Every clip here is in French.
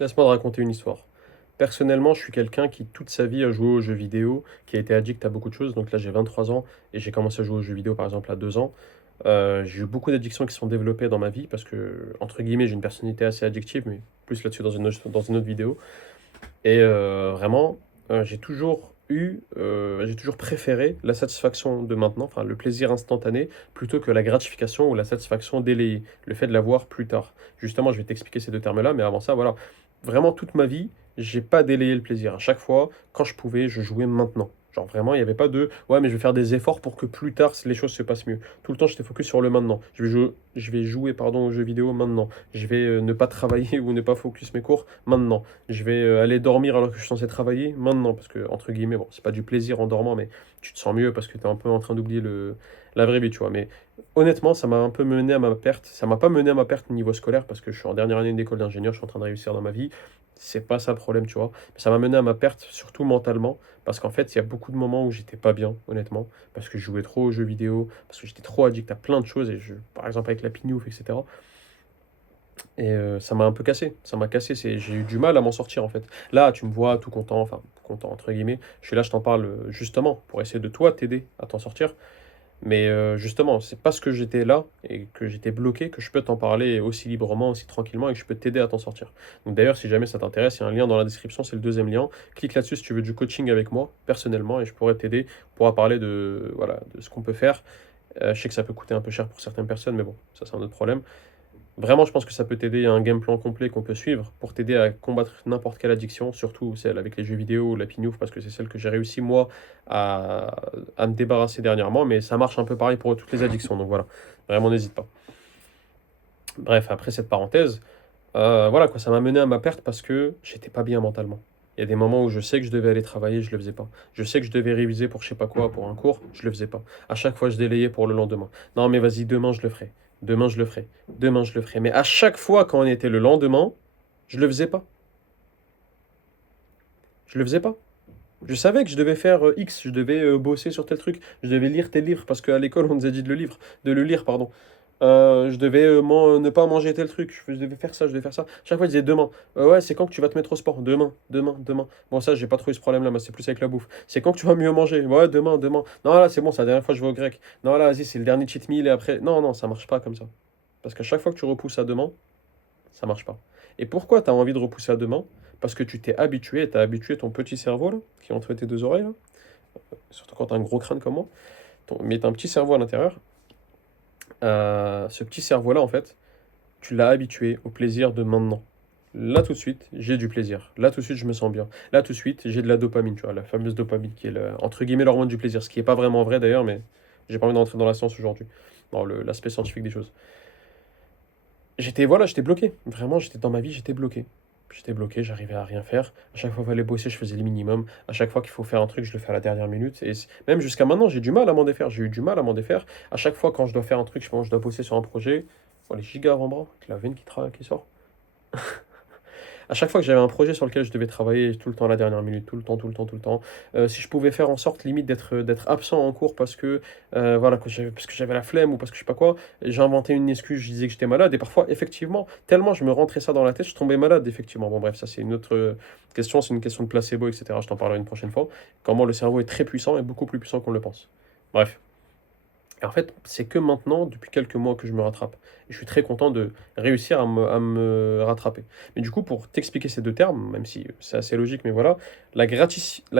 Laisse-moi te raconter une histoire. Personnellement, je suis quelqu'un qui, toute sa vie, a joué aux jeux vidéo, qui a été addict à beaucoup de choses. Donc là, j'ai 23 ans et j'ai commencé à jouer aux jeux vidéo, par exemple, à 2 ans. J'ai eu beaucoup d'addictions qui sont développées dans ma vie parce que, entre guillemets, j'ai une personnalité assez addictive, mais plus là-dessus dans une autre vidéo. Et vraiment, j'ai toujours préféré la satisfaction de maintenant, enfin le plaisir instantané, plutôt que la gratification ou la satisfaction délayée, le fait de l'avoir plus tard. Justement, je vais t'expliquer ces deux termes-là, mais avant ça, voilà. Vraiment, toute ma vie, j'ai pas délayé le plaisir. À chaque fois, quand je pouvais, je jouais maintenant. Genre vraiment, il n'y avait pas de ouais, mais je vais faire des efforts pour que plus tard les choses se passent mieux. Tout le temps, j'étais focus sur le maintenant. Je vais jouer pardon, aux jeux vidéo maintenant. Je vais ne pas travailler ou ne pas focus mes cours maintenant. Je vais aller dormir alors que je suis censé travailler maintenant, parce que, entre guillemets, bon, c'est pas du plaisir en dormant, mais tu te sens mieux parce que tu es un peu en train d'oublier la vraie vie, tu vois. Mais honnêtement, ça m'a un peu mené à ma perte. Ça m'a pas mené à ma perte niveau scolaire, parce que je suis en dernière année d'école d'ingénieur, je suis en train de réussir dans ma vie. C'est pas ça le problème, tu vois. Mais ça m'a mené à ma perte, surtout mentalement, parce qu'en fait, il y a beaucoup de moments où j'étais pas bien, honnêtement, parce que je jouais trop aux jeux vidéo, parce que j'étais trop addict à plein de choses, par exemple avec la pignouf, etc. Et ça m'a un peu cassé, ça m'a cassé, j'ai eu du mal à m'en sortir en fait. Là, tu me vois tout content, enfin content entre guillemets, je suis là, je t'en parle justement pour essayer de toi t'aider à t'en sortir. Mais justement, c'est parce que j'étais là et que j'étais bloqué que je peux t'en parler aussi librement, aussi tranquillement et que je peux t'aider à t'en sortir. Donc d'ailleurs, si jamais ça t'intéresse, il y a un lien dans la description, c'est le deuxième lien. Clique là-dessus si tu veux du coaching avec moi personnellement et je pourrais t'aider, on pourra parler de, voilà, de ce qu'on peut faire. Je sais que ça peut coûter un peu cher pour certaines personnes, mais bon, ça c'est un autre problème. Vraiment, je pense que ça peut t'aider. Il y a un game plan complet qu'on peut suivre pour t'aider à combattre n'importe quelle addiction, surtout celle avec les jeux vidéo ou la pignouf, parce que c'est celle que j'ai réussi, moi, à me débarrasser dernièrement. Mais ça marche un peu pareil pour toutes les addictions. Donc voilà, vraiment, n'hésite pas. Bref, après cette parenthèse, voilà quoi, ça m'a mené à ma perte parce que j'étais pas bien mentalement. Il y a des moments où je sais que je devais aller travailler, je le faisais pas. Je sais que je devais réviser pour je sais pas quoi, pour un cours, je le faisais pas. À chaque fois, je délayais pour le lendemain. Non, mais vas-y, demain, je le ferai. Demain, je le ferai. Demain, je le ferai. Mais à chaque fois, quand on était le lendemain, je le faisais pas. Je le faisais pas. Je savais que je devais faire X, je devais bosser sur tel truc, je devais lire tel livre, parce qu'à l'école, on nous a dit de le lire, pardon. Je devais ne pas manger tel truc, je devais faire ça, je devais faire ça. Chaque fois, je disais demain. Ouais, c'est quand que tu vas te mettre au sport? Demain, demain, demain. Bon, ça, j'ai pas trop eu ce problème-là, mais c'est plus avec la bouffe. C'est quand que tu vas mieux manger? Ouais, demain, demain. Non, là, c'est bon, c'est la dernière fois que je vais au grec. Non, là, vas-y, c'est le dernier cheat meal et après. Non, non, ça marche pas comme ça. Parce qu'à chaque fois que tu repousses à demain, ça marche pas. Et pourquoi tu as envie de repousser à demain? Parce que tu t'es habitué, tu as habitué ton petit cerveau, là, qui est entre tes deux oreilles, là, surtout quand tu as un gros crâne comme moi, mais tu as un petit cerveau à l'intérieur. Ce petit cerveau-là, en fait, tu l'as habitué au plaisir de maintenant. Là, tout de suite, j'ai du plaisir. Là, tout de suite, je me sens bien. Là, tout de suite, j'ai de la dopamine, tu vois, la fameuse dopamine qui est, entre guillemets, l'hormone du plaisir, ce qui n'est pas vraiment vrai d'ailleurs, mais j'ai pas envie d'entrer dans la science aujourd'hui, dans l'aspect scientifique des choses. Voilà, j'étais bloqué. Vraiment, j'étais dans ma vie, j'étais bloqué. J'étais bloqué, j'arrivais à rien faire. À chaque fois qu'il fallait bosser, je faisais le minimum. À chaque fois qu'il faut faire un truc, je le fais à la dernière minute. Et même jusqu'à maintenant, j'ai du mal à m'en défaire. J'ai eu du mal à m'en défaire. À chaque fois, quand je dois faire un truc, je dois bosser sur un projet. Oh, les gigas avant-bras, avec la veine qui sort. À chaque fois que j'avais un projet sur lequel je devais travailler tout le temps à la dernière minute, tout le temps, tout le temps, tout le temps, si je pouvais faire en sorte limite d'être absent en cours parce que voilà parce que j'avais la flemme ou parce que je sais pas quoi, j'inventais une excuse, je disais que j'étais malade et parfois effectivement tellement je me rentrais ça dans la tête, je tombais malade effectivement. Bon bref, ça c'est une autre question, c'est une question de placebo etc. Je t'en parlerai une prochaine fois. Comment le cerveau est très puissant et beaucoup plus puissant qu'on le pense. Bref. Et en fait, c'est que maintenant, depuis quelques mois, que je me rattrape. Et je suis très content de réussir à me rattraper. Mais du coup, pour t'expliquer ces deux termes, même si c'est assez logique, mais voilà, la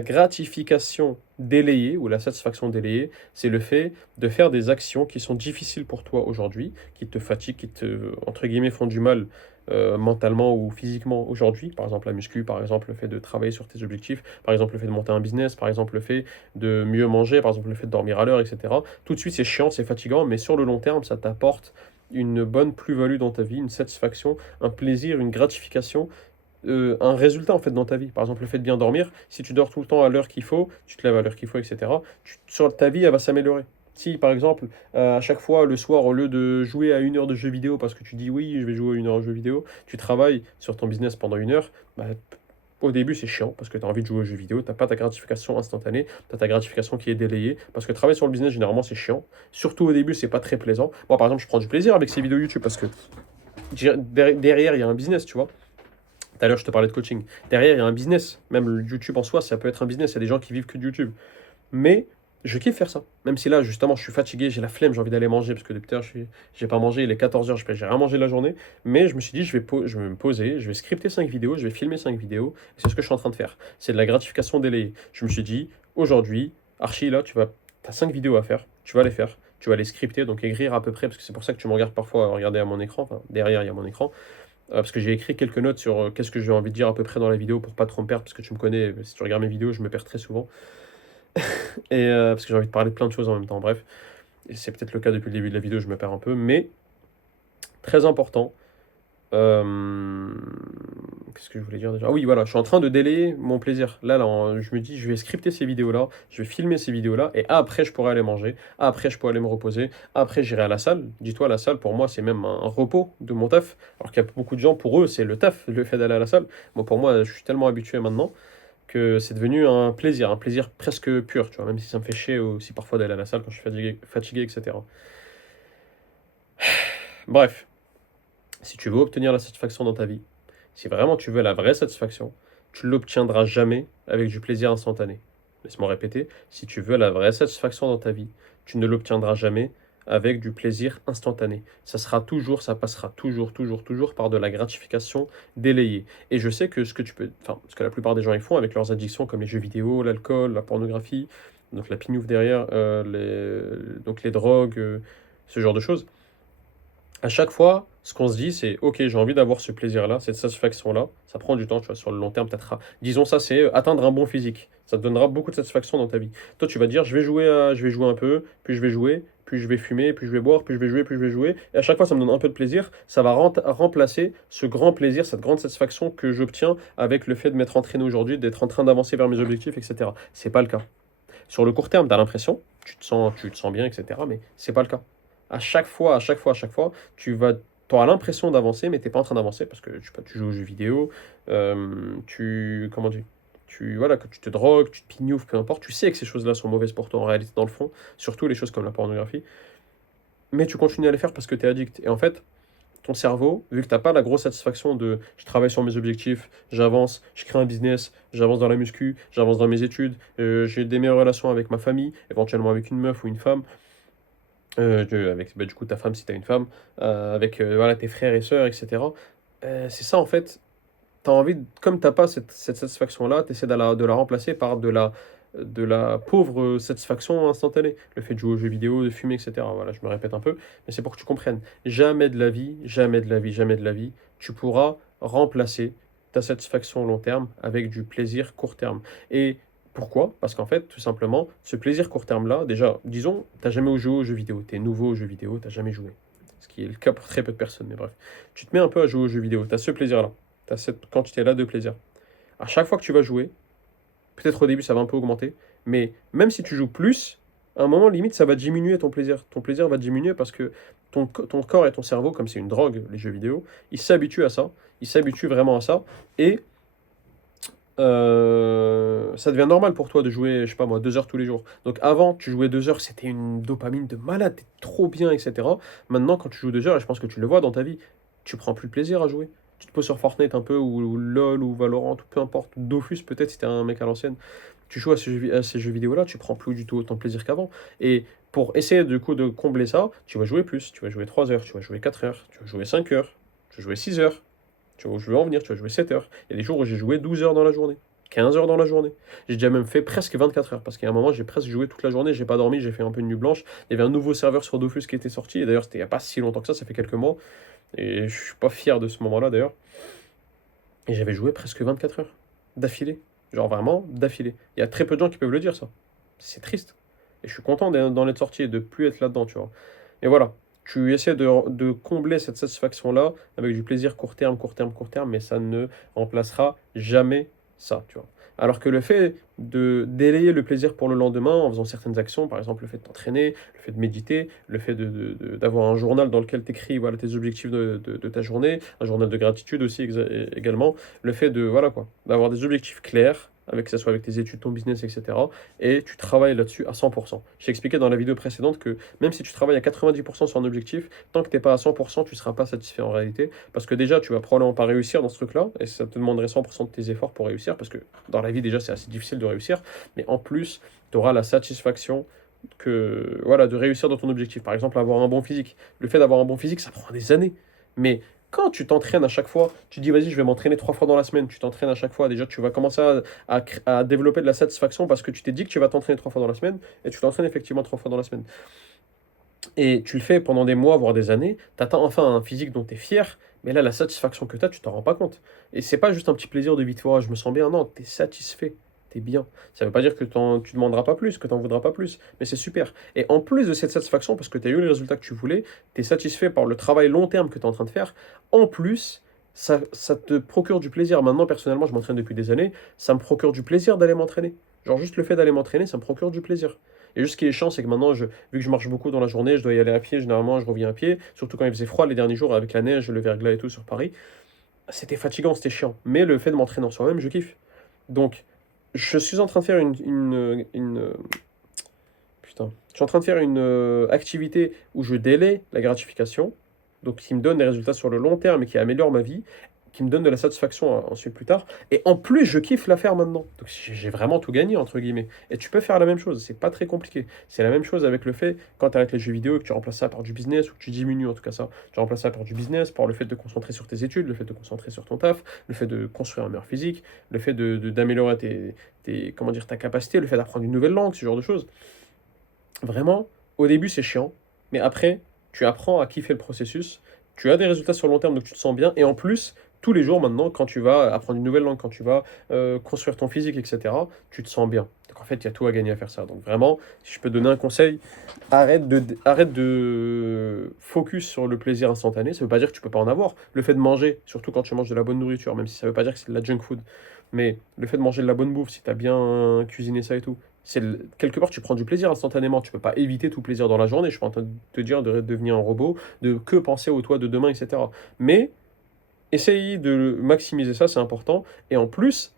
gratification délayée ou la satisfaction délayée, c'est le fait de faire des actions qui sont difficiles pour toi aujourd'hui, qui te fatiguent, qui te, entre guillemets, font du mal mentalement ou physiquement aujourd'hui. Par exemple, la muscu, par exemple, le fait de travailler sur tes objectifs, par exemple, le fait de monter un business, par exemple, le fait de mieux manger, par exemple, le fait de dormir à l'heure, etc. Tout de suite, c'est chiant, c'est fatigant, mais sur le long terme, ça t'apporte une bonne plus-value dans ta vie, une satisfaction, un plaisir, une gratification, un résultat en fait dans ta vie. Par exemple, le fait de bien dormir, si tu dors tout le temps à l'heure qu'il faut, tu te lèves à l'heure qu'il faut, etc., ta vie, elle va s'améliorer. Si par exemple, à chaque fois le soir, au lieu de jouer à 1 heure de jeu vidéo parce que tu dis oui, je vais jouer à 1 heure de jeu vidéo, tu travailles sur ton business pendant 1 heure, bah, au début, c'est chiant parce que tu as envie de jouer aux jeux vidéo, tu n'as pas ta gratification instantanée, tu as ta gratification qui est délayée. Parce que travailler sur le business, généralement, c'est chiant. Surtout au début, c'est pas très plaisant. Moi, par exemple, je prends du plaisir avec ces vidéos YouTube parce que derrière, il y a un business, tu vois. Tout à l'heure, je te parlais de coaching. Derrière, il y a un business. Même le YouTube en soi, ça peut être un business. Il y a des gens qui vivent que de YouTube. Mais je kiffe faire ça. Même si là, justement, je suis fatigué, j'ai la flemme, j'ai envie d'aller manger. Parce que depuis tout à l'heure, j'ai pas mangé, il est 14 h, j'ai rien mangé de la journée. Mais je me suis dit, je vais me poser, je vais scripter 5 vidéos, je vais filmer 5 vidéos. Et c'est ce que je suis en train de faire. C'est de la gratification délayée. Je me suis dit, aujourd'hui, Archie, là, as 5 vidéos à faire. Tu vas les faire. Tu vas les scripter, donc écrire à peu près, parce que c'est pour ça que tu me regardes parfois regarder à mon écran. Enfin, derrière, il y a mon écran. Parce que j'ai écrit quelques notes sur qu'est-ce que j'ai envie de dire à peu près dans la vidéo pour pas trop me perdre, parce que tu me connais, si tu regardes mes vidéos, je me perds très souvent. Et parce que j'ai envie de parler de plein de choses en même temps, bref. Et c'est peut-être le cas depuis le début de la vidéo, je me perds un peu, mais très important. Qu'est-ce que je voulais dire déjà? Ah oui, voilà, je suis en train de délayer mon plaisir. Je me dis, je vais scripter ces vidéos-là, je vais filmer ces vidéos-là, et après, je pourrai aller manger, après, je pourrai aller me reposer, après, j'irai à la salle. Dis-toi, la salle, pour moi, c'est même un repos de mon taf. Alors qu'il y a beaucoup de gens, pour eux, c'est le taf, le fait d'aller à la salle. Moi, pour moi, je suis tellement habitué maintenant que c'est devenu un plaisir presque pur, tu vois, même si ça me fait chier aussi parfois d'aller à la salle quand je suis fatigué, etc. Bref, si tu veux obtenir la satisfaction dans ta vie, si vraiment tu veux la vraie satisfaction, tu l'obtiendras jamais avec du plaisir instantané. Laisse-moi répéter, si tu veux la vraie satisfaction dans ta vie, tu ne l'obtiendras jamais avec du plaisir instantané. Ça passera toujours par de la gratification délayée. Et je sais que ce que la plupart des gens ils font avec leurs addictions comme les jeux vidéo, l'alcool, la pornographie, donc la pignouf derrière, donc les drogues, ce genre de choses, à chaque fois, ce qu'on se dit, c'est ok, j'ai envie d'avoir ce plaisir-là, cette satisfaction-là. Ça prend du temps, tu vois, sur le long terme, peut-être. Disons ça, c'est atteindre un bon physique. Ça te donnera beaucoup de satisfaction dans ta vie. Toi, tu vas dire, je vais jouer un peu, puis je vais jouer, puis je vais fumer, puis je vais boire, puis je vais jouer, puis je vais jouer. Et à chaque fois, ça me donne un peu de plaisir. Ça va remplacer ce grand plaisir, cette grande satisfaction que j'obtiens avec le fait de m'être entraîné aujourd'hui, d'être en train d'avancer vers mes objectifs, etc. C'est pas le cas. Sur le court terme, tu as l'impression, tu te sens bien, etc. Mais c'est pas le cas. À chaque fois, tu auras l'impression d'avancer, mais tu n'es pas en train d'avancer parce que tu joues aux jeux vidéo, comment dire, voilà, que tu te drogues, tu te pignoufes, peu importe. Tu sais que ces choses-là sont mauvaises pour toi en réalité, dans le fond, surtout les choses comme la pornographie, mais tu continues à les faire parce que tu es addict. Et en fait, ton cerveau, vu que tu n'as pas la grosse satisfaction de je travaille sur mes objectifs, j'avance, je crée un business, j'avance dans la muscu, j'avance dans mes études, j'ai des meilleures relations avec ma famille, éventuellement avec une meuf ou une femme, avec du coup ta femme si tu as une femme, avec voilà, tes frères et sœurs, etc. C'est ça en fait, comme t'as pas cette satisfaction-là, tu essaies de la remplacer par de la pauvre satisfaction instantanée. Le fait de jouer aux jeux vidéo, de fumer, etc. Voilà, je me répète un peu, mais c'est pour que tu comprennes. Jamais de la vie, jamais de la vie, jamais de la vie, tu pourras remplacer ta satisfaction long terme avec du plaisir court terme. Et pourquoi? Parce qu'en fait, tout simplement, ce plaisir court terme-là, déjà, disons, tu n'as jamais joué aux jeux vidéo, tu es nouveau aux jeux vidéo, tu n'as jamais joué. Ce qui est le cas pour très peu de personnes, mais bref. Tu te mets un peu à jouer aux jeux vidéo, tu as ce plaisir-là, tu as cette quantité-là de plaisir. À chaque fois que tu vas jouer, peut-être au début ça va un peu augmenter, mais même si tu joues plus, à un moment limite ça va diminuer ton plaisir. Ton plaisir va diminuer parce que ton corps et ton cerveau, comme c'est une drogue, les jeux vidéo, ils s'habituent à ça, ils s'habituent vraiment à ça, et ça devient normal pour toi de jouer, je sais pas moi, 2 heures tous les jours. Donc avant, tu jouais 2 heures, c'était une dopamine de malade, t'es trop bien, etc. Maintenant, quand tu joues 2 heures, et je pense que tu le vois dans ta vie, tu prends plus de plaisir à jouer. Tu te poses sur Fortnite un peu, ou LOL, ou Valorant, ou peu importe, Dofus peut-être si t'es un mec à l'ancienne. Tu joues à ces jeux vidéo-là, tu prends plus du tout autant de plaisir qu'avant. Et pour essayer du coup de combler ça, tu vas jouer plus, tu vas jouer 3 heures, tu vas jouer 4 heures, tu vas jouer 5 heures, tu vas jouer 6 heures. Tu vois où je veux en venir, tu vas jouer 7 heures. Il y a des jours où j'ai joué 12 heures dans la journée, 15 heures dans la journée. J'ai déjà même fait presque 24 heures, parce qu'à un moment, j'ai presque joué toute la journée, j'ai pas dormi, j'ai fait un peu de nuit blanche. Il y avait un nouveau serveur sur Dofus qui était sorti, et d'ailleurs, c'était il n'y a pas si longtemps que ça fait quelques mois. Et je suis pas fier de ce moment-là, d'ailleurs. Et j'avais joué presque 24 heures, d'affilée. Genre vraiment, d'affilée. Il y a très peu de gens qui peuvent le dire, ça. C'est triste. Et je suis content d'en être sorti et de plus être là-dedans, tu vois. Et voilà, tu essaies de combler cette satisfaction-là avec du plaisir court terme, mais ça ne remplacera jamais ça, tu vois. Alors que le fait de délayer le plaisir pour le lendemain en faisant certaines actions, par exemple le fait de t'entraîner, le fait de méditer, le fait d'avoir un journal dans lequel tu écris voilà, tes objectifs de ta journée, un journal de gratitude aussi également, le fait de, voilà quoi, d'avoir des objectifs clairs, que ce soit avec tes études, ton business, etc. Et tu travailles là-dessus à 100%. J'ai expliqué dans la vidéo précédente que même si tu travailles à 90% sur un objectif, tant que tu n'es pas à 100%, tu ne seras pas satisfait en réalité. Parce que déjà, tu vas probablement pas réussir dans ce truc-là, et ça te demanderait 100% de tes efforts pour réussir, parce que dans la vie, déjà, c'est assez difficile de réussir. Mais en plus, tu auras la satisfaction voilà, de réussir dans ton objectif. Par exemple, avoir un bon physique. Le fait d'avoir un bon physique, ça prend des années. Mais quand tu t'entraînes à chaque fois, tu dis vas-y, je vais m'entraîner 3 fois dans la semaine, tu t'entraînes à chaque fois, déjà tu vas commencer à développer de la satisfaction parce que tu t'es dit que tu vas t'entraîner 3 fois dans la semaine et tu t'entraînes effectivement 3 fois dans la semaine. Et tu le fais pendant des mois, voire des années, tu atteins enfin un physique dont tu es fier, mais là, la satisfaction que tu as, tu t'en rends pas compte. Et c'est pas juste un petit plaisir de vite fait, je me sens bien, non, tu es satisfait, tu es bien. Ça veut pas dire que tu demanderas pas plus, que tu n'en voudras pas plus, mais c'est super. Et en plus de cette satisfaction, parce que tu as eu les résultats que tu voulais, tu es satisfait par le travail long terme que tu es en train de faire, en plus, ça te procure du plaisir. Maintenant, personnellement, je m'entraîne depuis des années, ça me procure du plaisir d'aller m'entraîner. Genre juste le fait d'aller m'entraîner, ça me procure du plaisir. Et juste ce qui est chiant, c'est que maintenant, vu que je marche beaucoup dans la journée, je dois y aller à pied, généralement, je reviens à pied, surtout quand il faisait froid les derniers jours avec la neige, le verglas et tout sur Paris. C'était fatigant, c'était chiant. Mais le fait de m'entraîner en soi-même, je kiffe. Donc, je suis en train de faire putain. Je suis en train de faire une activité où je délaie la gratification, donc qui me donne des résultats sur le long terme et qui améliore ma vie, qui me donne de la satisfaction ensuite plus tard. Et en plus, je kiffe la faire maintenant. Donc j'ai vraiment tout gagné, entre guillemets. Et tu peux faire la même chose, c'est pas très compliqué. C'est la même chose avec le fait, quand tu arrêtes les jeux vidéo, que tu remplaces ça par du business, ou que tu diminues en tout cas ça, tu remplaces ça par du business, par le fait de te concentrer sur tes études, le fait de te concentrer sur ton taf, le fait de construire un meilleur physique, le fait d'améliorer comment dire, ta capacité, le fait d'apprendre une nouvelle langue, ce genre de choses. Vraiment, au début, c'est chiant, mais après, tu apprends à kiffer le processus, tu as des résultats sur le long terme, donc tu te sens bien, et en plus, tous les jours maintenant, quand tu vas apprendre une nouvelle langue, quand tu vas construire ton physique, etc., tu te sens bien. Donc en fait, il y a tout à gagner à faire ça. Donc vraiment, si je peux te donner un conseil, arrête de focus sur le plaisir instantané. Ça ne veut pas dire que tu peux pas en avoir. Le fait de manger, surtout quand tu manges de la bonne nourriture, même si ça ne veut pas dire que c'est de la junk food, mais le fait de manger de la bonne bouffe, si tu as bien cuisiné ça et tout, quelque part, tu prends du plaisir instantanément. Tu peux pas éviter tout plaisir dans la journée. Je suis pas en train de te dire de devenir un robot, de que penser au toi de demain, etc. Mais essayer de maximiser ça, c'est important. Et en plus,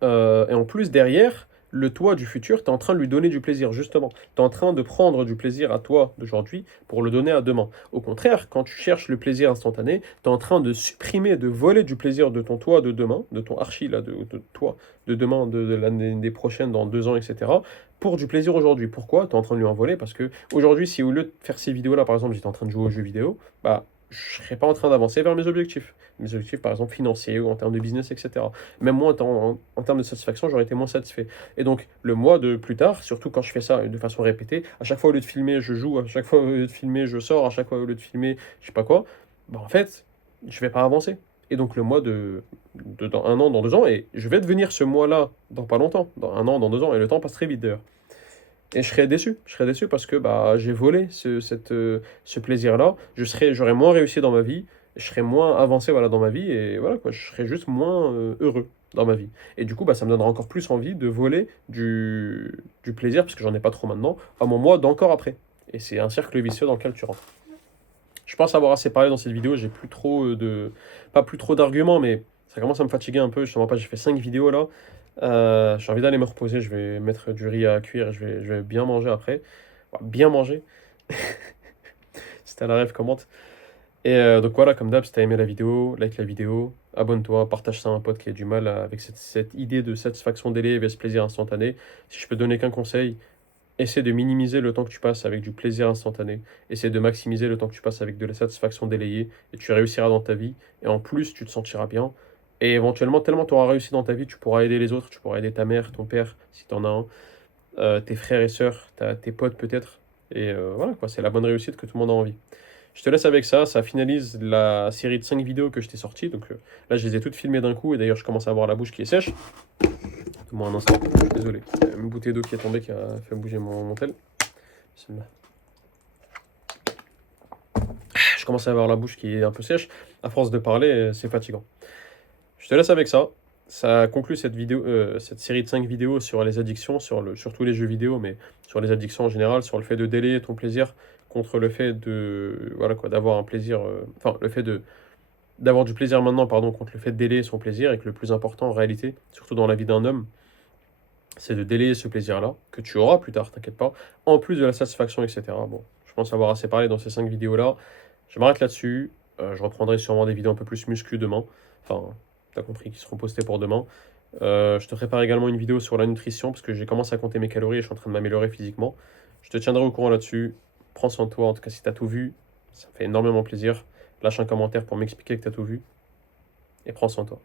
derrière, le toi du futur, tu es en train de lui donner du plaisir, justement. Tu es en train de prendre du plaisir à toi d'aujourd'hui pour le donner à demain. Au contraire, quand tu cherches le plaisir instantané, tu es en train de supprimer, de voler du plaisir de ton toi de demain, de ton archi, là, de toi de demain, de l'année prochaine, dans 2 ans, etc., pour du plaisir aujourd'hui. Pourquoi? Tu es en train de lui en voler parce que aujourd'hui, si au lieu de faire ces vidéos-là, par exemple, j'étais en train de jouer aux jeux vidéo, bah, je serais pas en train d'avancer vers mes objectifs. Mes objectifs, par exemple, financiers ou en termes de business, etc. Même moi, en termes de satisfaction, j'aurais été moins satisfait. Et donc, le mois de plus tard, surtout quand je fais ça de façon répétée, à chaque fois, au lieu de filmer, je joue, à chaque fois, au lieu de filmer, je sors, à chaque fois, au lieu de filmer, je sais pas quoi, bah, en fait, je vais pas avancer. Et donc, le mois dans 1 an, dans 2 ans, et je vais devenir ce mois-là dans pas longtemps, dans 1 an, dans 2 ans, et le temps passe très vite d'ailleurs. Et je serais déçu parce que bah, j'ai volé ce plaisir-là. J'aurais moins réussi dans ma vie, je serais moins avancé voilà, dans ma vie, et voilà, quoi, je serais juste moins heureux dans ma vie. Et du coup, bah, ça me donnera encore plus envie de voler du plaisir, parce que j'en ai pas trop maintenant, à mon moi d'encore après. Et c'est un cercle vicieux dans lequel tu rentres. Je pense avoir assez parlé dans cette vidéo, j'ai plus trop pas plus trop d'arguments, mais ça commence à me fatiguer un peu. Je ne sais pas, j'ai fait 5 vidéos là. J'ai envie d'aller me reposer, je vais mettre du riz à cuire, et je vais bien manger après. Enfin, bien manger. Si t'as la rêve, commente. Et donc voilà, comme d'hab, si t'as aimé la vidéo, like la vidéo, abonne-toi, partage ça à un pote qui a du mal avec cette idée de satisfaction délai et ce plaisir instantané. Si je peux donner qu'un conseil, essaie de minimiser le temps que tu passes avec du plaisir instantané. Essaie de maximiser le temps que tu passes avec de la satisfaction délayée. Et tu réussiras dans ta vie. Et en plus, tu te sentiras bien. Et éventuellement, tellement tu auras réussi dans ta vie, tu pourras aider les autres. Tu pourras aider ta mère, ton père, si tu en as un, tes frères et sœurs, tes potes peut-être. Et voilà, quoi, c'est la bonne réussite que tout le monde a envie. Je te laisse avec ça. Ça finalise la série de 5 vidéos que je t'ai sorties. Donc là, je les ai toutes filmées d'un coup. Et d'ailleurs, je commence à avoir la bouche qui est sèche. Donne-moi un instant. Je suis désolé. Il y a une bouteille d'eau qui est tombée qui a fait bouger mon tel. Celle-là. Je commence à avoir la bouche qui est un peu sèche. À force de parler, c'est fatigant. Je te laisse avec ça. Ça conclut cette vidéo, cette série de 5 vidéos sur les addictions, sur tous les jeux vidéo, mais sur les addictions en général, sur le fait de délayer ton plaisir contre le fait de, voilà quoi, d'avoir un plaisir, enfin, le fait d'avoir du plaisir maintenant, pardon, contre le fait de délayer son plaisir, et que le plus important en réalité, surtout dans la vie d'un homme, c'est de délayer ce plaisir-là, que tu auras plus tard, t'inquiète pas, en plus de la satisfaction, etc. Bon, je pense avoir assez parlé dans ces 5 vidéos-là. Je m'arrête là-dessus. Je reprendrai sûrement des vidéos un peu plus muscu demain. Enfin, t'as compris, qui seront postées pour demain. Je te prépare également une vidéo sur la nutrition, parce que j'ai commencé à compter mes calories et je suis en train de m'améliorer physiquement. Je te tiendrai au courant là-dessus. Prends soin de toi, en tout cas si t'as tout vu, ça me fait énormément plaisir. Lâche un commentaire pour m'expliquer que t'as tout vu, et prends soin de toi.